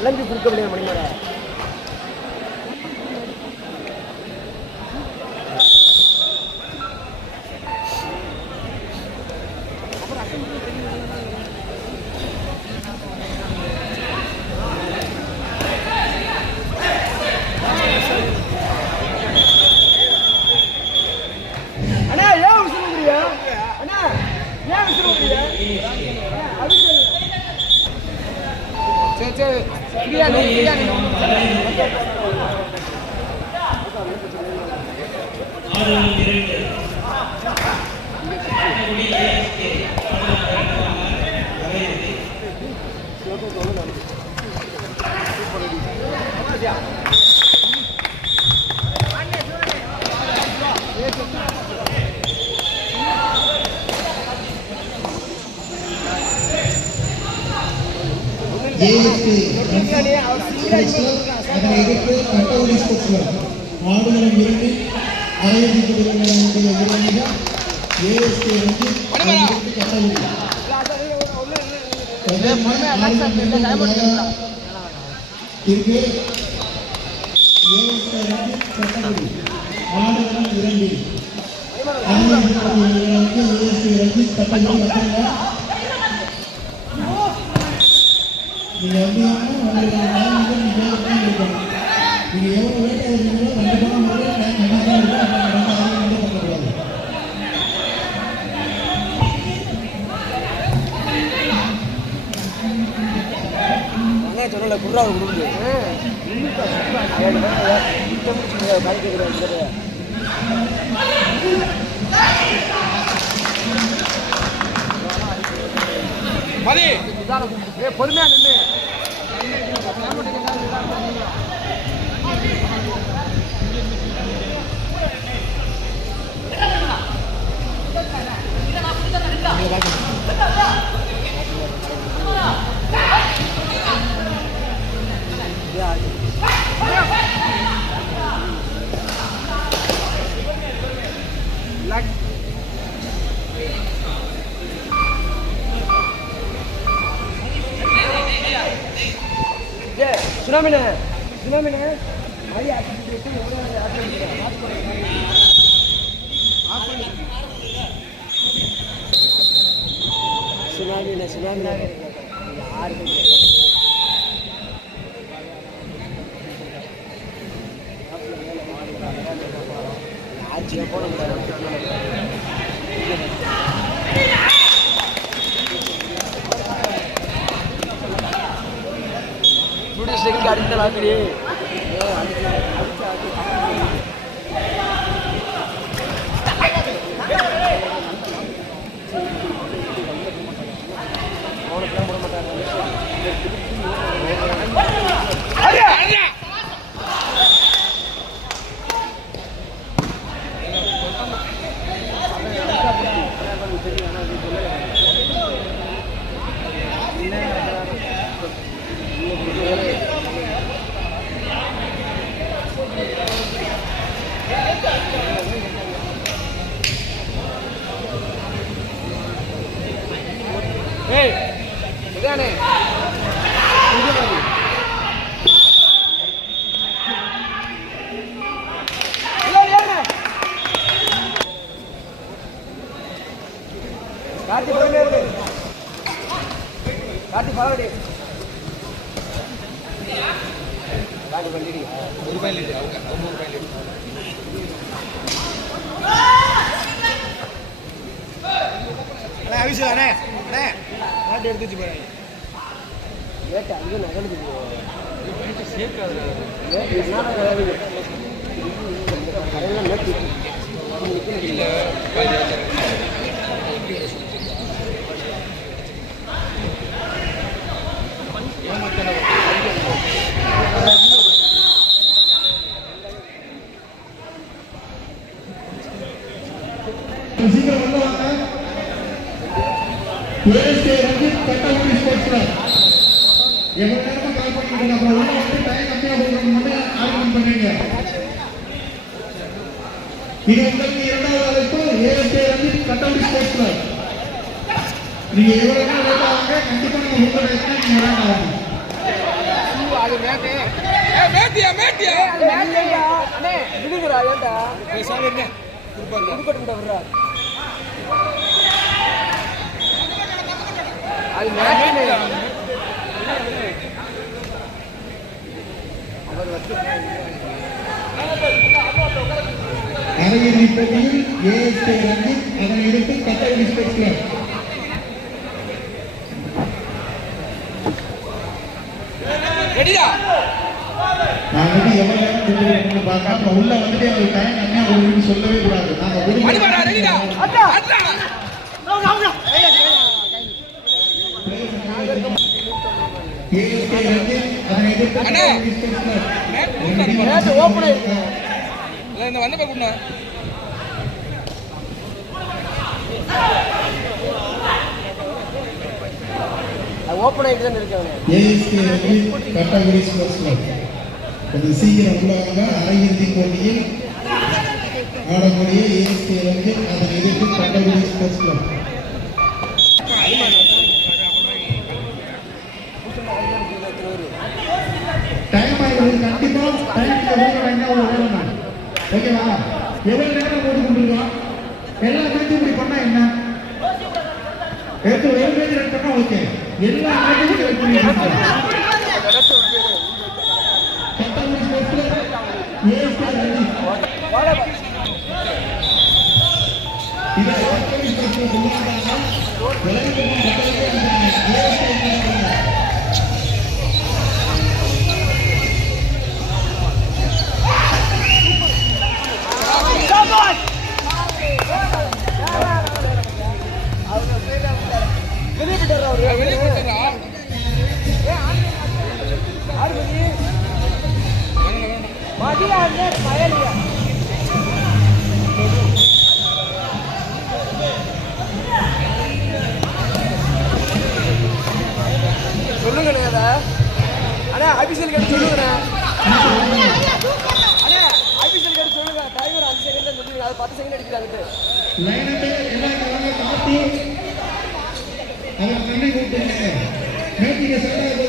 கிளம்பி கொடுக்க முடியாது மணிமேல. அதனை எதிர்த்து கட்டவுளி ஸ்போர்ட்ஸ் கிளப் ஆடுகளம் இருந்து அரையிறுதிக்கு வீரர்கள் ஏஎஸ்கே வந்து கட்டவுளி இருக்கு. ஏஎஸ்கே வந்து கட்டவுளி ஆடுகளம் இரண்டு ஏஎஸ்கே வந்து கட்டவுளி. நீங்கள் வந்து உங்களுக்கு நீங்கள் எவ்வளோ வேலை இருக்கீங்களோ கண்டிப்பாக உங்களுக்கு நல்லா இருக்கும். சொன்ன குர்ரா கொடுக்குது பொறுமையா நின்று சுனாமினே சுனாமினே யாருக்கு ஆட்சியை போன அடித்த லாக்கடி அவனுக்குலாம் போட மாட்டாங்க. காட்டி பாவடி காட்டி பண்ணிடி ஒரு ரூபாய் லிட்டர் அவங்க 9 ரூபாய் லிட்டர் அண்ணா அவிஷ் அண்ணே அண்ணே காட்டி எடுத்துச்சு பாருங்க ஏட்ட அங்க நகலுது வீட்டு சேக்காது ஏட்ட என்ன நகலுது கரெக்ட்டா நெட் இல்ல பாதி சீக்கிரம் வந்து வாங்க. ஏஎஸ்கே ரஞ்சித் கட்டவுளி ஸ்போர்ட்ஸ் கிளப் எவ்வளவு நேரமா கால் பண்ணிட்டு அப்புறம் உள்ள வந்து டைம் கம்மியா போகணும் மட்டும் ஆர்குமெண்ட் பண்ணீங்க. இது உங்களுக்கு இரண்டாவது அழைப்பு ஏஎஸ்கே ரஞ்சித் கட்டவுளி ஸ்போர்ட்ஸ் கிளப். நீங்க எவ்வளவு நேரம் லேட் ஆகுங்க கண்டிப்பா நம்ம உங்க டைம் நீங்க லேட் ஆகும். அது மேட்டு மேட்டியா மேட்டியா அண்ணே விடுங்கடா ஏண்டா சாமி என்ன குடுக்கட்டும்டா விடுறா அது மேட்டு அரையிறுதி போட்டியில் ஏஎஸ்கே ரஞ்சித் அதனை எதிர்த்து கட்டளை ஸ்போர்ட்ஸ் கிளப். ரெடிடா நான் வந்து எவ்வளவு நேரம் கொடுத்துருக்கோம்னு பார்க்க அப்புறம் உள்ள வந்துட்டு எங்களுக்கு டைம் கம்மியா உங்களுக்கு சொல்லவே கூடாது. நாங்க மணிமாடா ரெடிடா அட்ரா ஏஎஸ்கே ரஞ்சித் அதனை எதிர்த்து கட்டளை ஸ்போர்ட்ஸ் கிளப். மேட்டு ஓபன் ஆயிருக்கு இந்த வந்த பாக்குறேன் அது ஓபன் ஆயிட்டு தான் இருக்கு அவனே ஏஎஸ்கே ரஞ்சித் கட்டளை ஸ்போர்ட்ஸ் கிளப். கொஞ்சம் சீக்கிரம் உள்ள வாங்க. அரையிறுதி போட்டியில் ஆடக்கூடிய ஏஎஸ்கே ரஞ்சித் அதனை எதிர்த்து கட்டளை ஸ்போர்ட்ஸ் கிளப். டைம் ஆயிடுது. கண்டிப்பா டைம்ல ஓடுறாங்க ஒரு வேலை. ஓகேவா? எவ்வளவு நேரம் ஓடி கொண்டிருக்கோம்? எல்லா மேட்சும் இப்படி பண்ணா என்ன? எடுத்து ஒரு மேட்ச் ரன் பண்ணா ஓகே. எல்லா மேட்சும் இப்படி பண்ணிருக்கோம். கட்டளை ஸ்போர்ட்ஸ் கிளப் ஏஎஸ்கே ரஞ்சித் இது கட்டளை ஸ்போர்ட்ஸ் கிளப் உள்ளாங்க. விளையாட்டு கட்டளை ஏஎஸ்கே வெளியே போயிட்டா சொல்லுங்கண்ணே அத அண்ணா ஆபீஸில் கேட்டு சொல்லுங்கண்ணே அண்ணே ஆபீஸில் கேட்டு சொல்லுங்க டைமர் 5 செகண்ட் சொல்லுங்க அது 10 செகண்ட் அடிக்கிறாங்க லைனே எல்லாரும் காட்டி அவர் கண்ணை கூட்டுங்க. மேட்டிங்க ஸ்டார்ட் ஆகுது.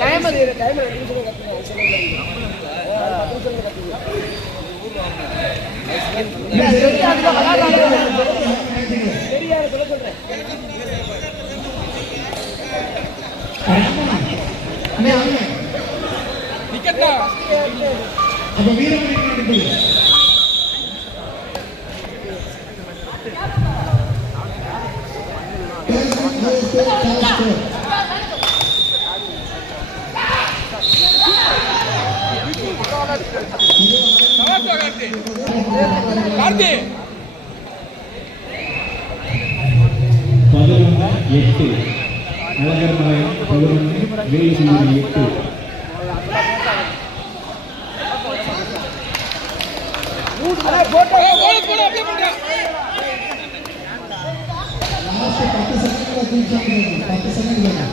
டைமர் 2 நிமிஷம் கட்டுங்க சொல்லுங்க 10 நிமிஷம் கட்டுங்க சரியா சொல்றேன் அண்ணே வாங்க. டிக்கெட்டா அப்ப வீரமணி நடக்குது. சவாசா கார்த்தி கார்த்தி 11-8 அழகர்மலை 11 வேலுசூரி 8 போடு அப்படியே பண்றா லாஸ்ட் 10 செகண்ட்ல தூக்கிட்டாங்க. 10 செகண்ட்ல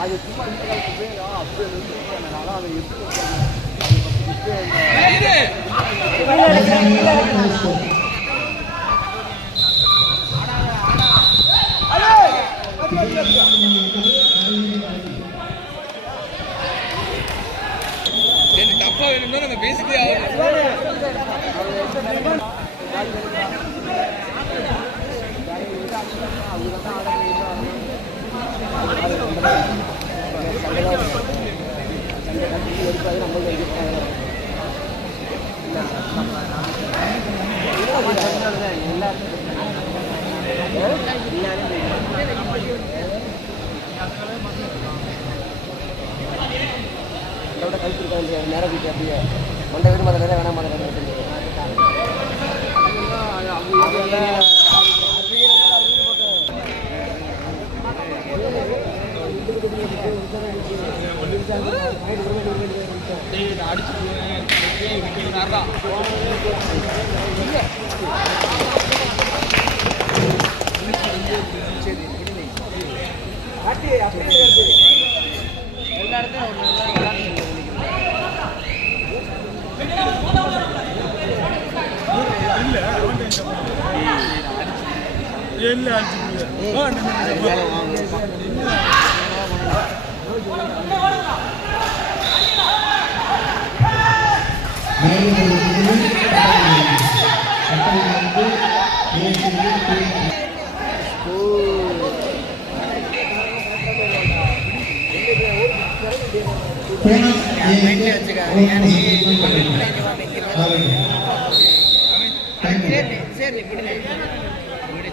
அது சும்மா டப்பா வேணும்னா நம்ம பேசிக்கே ஆகும் நேரம் போயிட்டு அப்படியே மண்டை வீடு மாதிரி வேணாம் மாதிரி எல்லா இடத்தையும்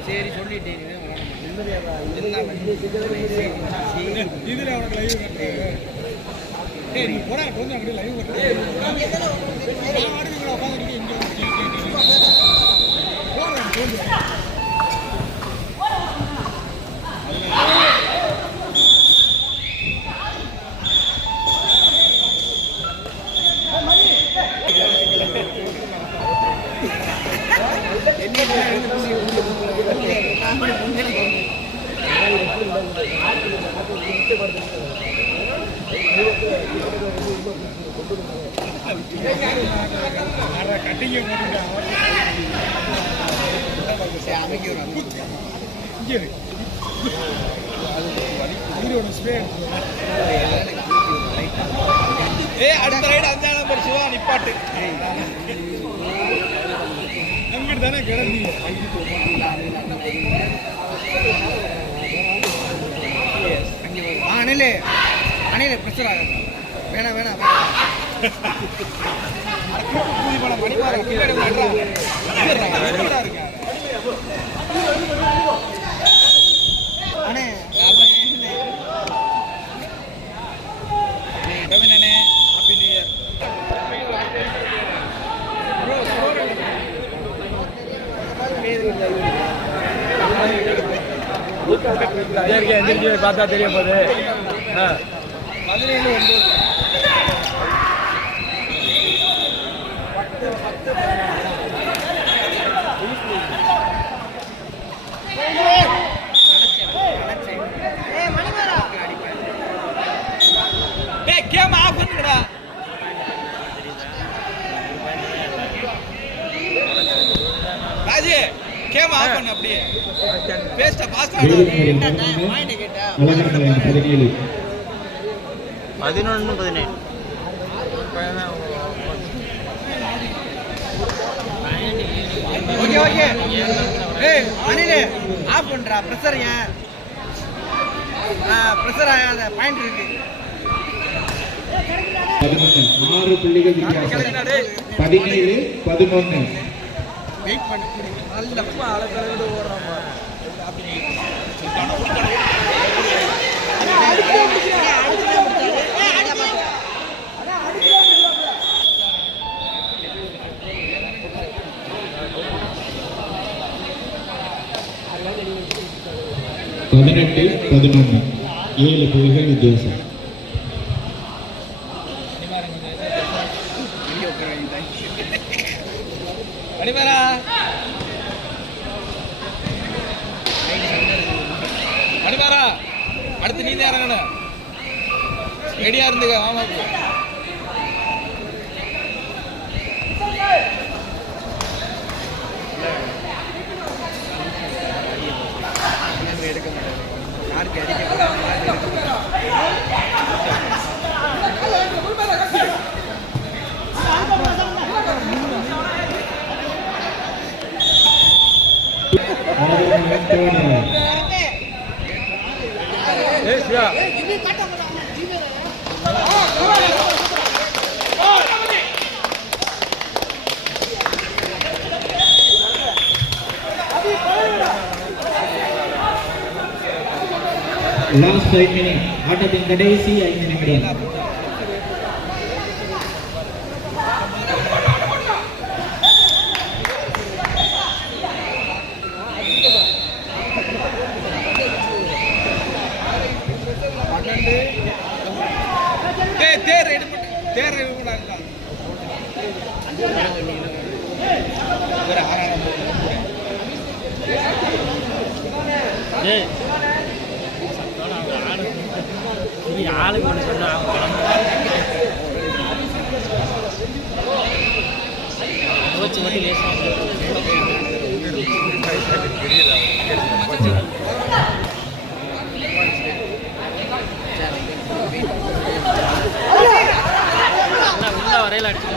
சரி சொல்லிட்டேன் இதுல அவனுக்கு லைவ் கட்டு டேய் நீ போடா கொஞ்சம் அப்படியே லைவ் கட்டு நான் ஆடுறீங்க உட்கார்ந்துட்டு இங்க போறேன் கொஞ்சம் கட்டிங்க அடுத்த ரைடு 5 நம்பர் சிவா நிப்பாட்டு அங்கிட்டு தானே கிளம்பி அணிலே அணிலே பிரச்சனை ஆகும் வேணாம் வேணாம் அண்ணே கவினே ஹாப்பி நியூ இயர் பார்த்தா தெரிய போகுது 17-9 கேம் ஆஃப் பண்ணுங்கடா ராஜே கேம் ஆஃப் பண்ணு அப்படியே பேஸ்டா பாஸ்டா 11-17 ஓகே ஓகே ஏய் அனிலே ஆஃப் பண்றா பிரஷர் ஏன் பிரஷர் ஆகாத பாயிண்ட் இருக்கு 6 புள்ளிகள் வித்தியாசம் 17-11 வெயிட் பண்ணு நல்லப்பா அலக்கறந்து ஓடுறாமா பதினெட்டு 11 7 புள்ளிகள் வித்தியாசம் அடிமாரா அடிமாரா அடுத்து நீ தான் இறங்கணும் ரெடியா இருந்துக்க மாமாக்கு எடுக்க முடியாது யாருக்கு அடிக்க லாஸ்ட் 5 மினிட் ஆட்டத்தின் கடைசி 5 நிமிடம் தேர் ரெடி பண்ணு தேர் ரெடி பண்ணாங்க வேற ஆறான ஏய் ஆளுக்கு ஒன்று சொன்னா மேட்ச் மட்டும் வரையில அடிச்சு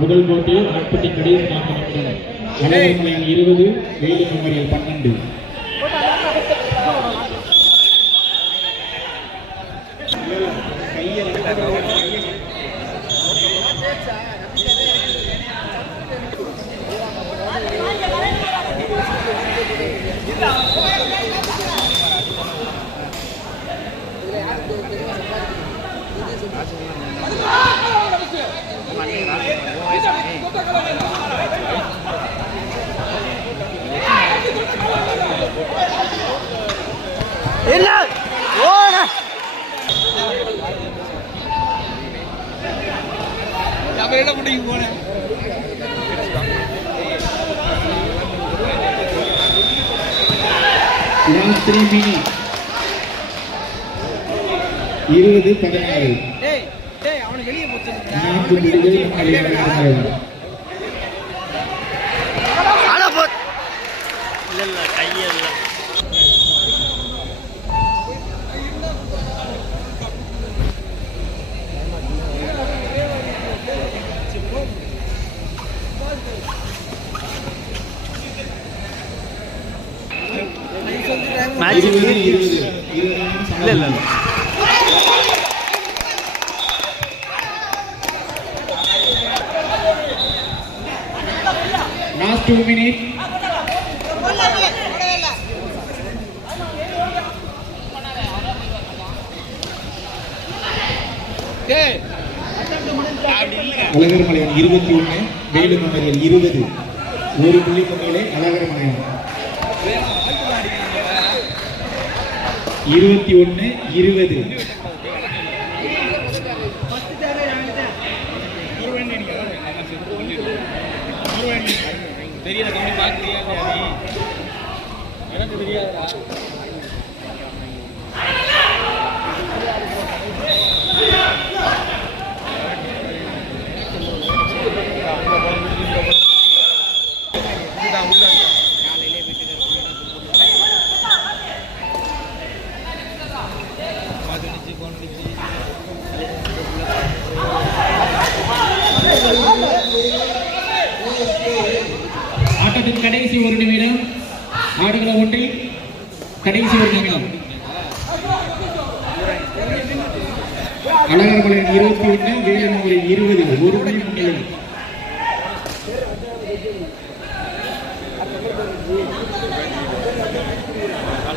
முதல் போட்டி ஆட்பட்டி கடைசி 4 நிமிடம். அழகர்மலையில் 20, வேலு மெமோரியல் 12. என்ன ஓட என்ன பண்ணிங்க போனேன் Last 3 minutes. 20-16. டேய் டேய் அவனை வெளிய போச்சு 4 புள்ளிகள் அழகர்மலை. அட போ இல்ல கையே இல்ல மேட்ச் 20 இல்ல இல்ல Last 2 minutes. டேய் அழகர்மலையான் 21, வேலு மெமோரியல் 20. ஒரு புள்ளி முன்னிலை அழகர்மலையான். 21-20. தெரியல கம்மி பார்க்கறியா நீ எனக்கு தெரியாதுடா ஆட்டத்தின் கடைசி 1 நிமிடம். ஆடுகள ஒன்றில் கடைசி 1 நிமிடம். அழகர்மலையான் 21, வேலு மெமோரியல் 20. ஒரு புள்ளி முன்னிலை.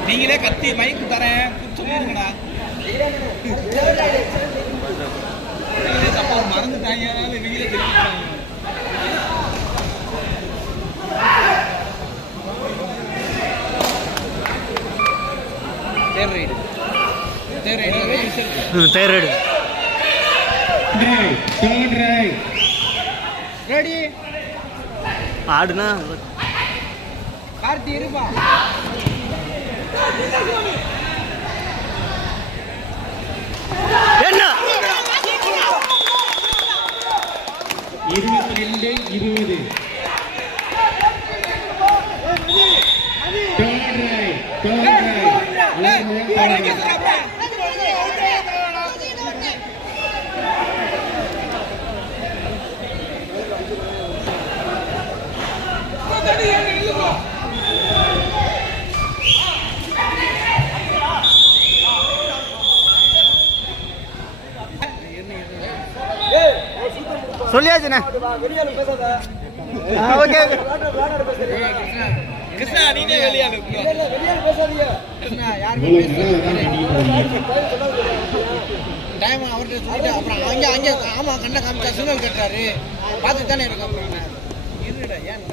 நீங்களே கத்தி மைக்கு தரேன் சொல்லிருங்கடா தப்பா மறந்துட்டாங்க நீங்களே தெரிவிக்கிறாங்க தேர்ட் Third right. ரெடி ஆடுனா கார்த்தி இருப்பா என்ன 22-20. Third right. அழகர்மலையான் சொல்லியாச்சுண்ணே ஓகே கிருஷ்ணா நீனே வெளியாடு கிருஷ்ணா யாருமே டைம் அவர்கிட்ட சொல்லிட்டு அப்புறம் அங்கே ஆமா கண்ணை காமிச்சா சிக்னல் கட்டுறாரு பார்த்துட்டு தானே இருக்கும் அப்புறம் இருடா ஏன்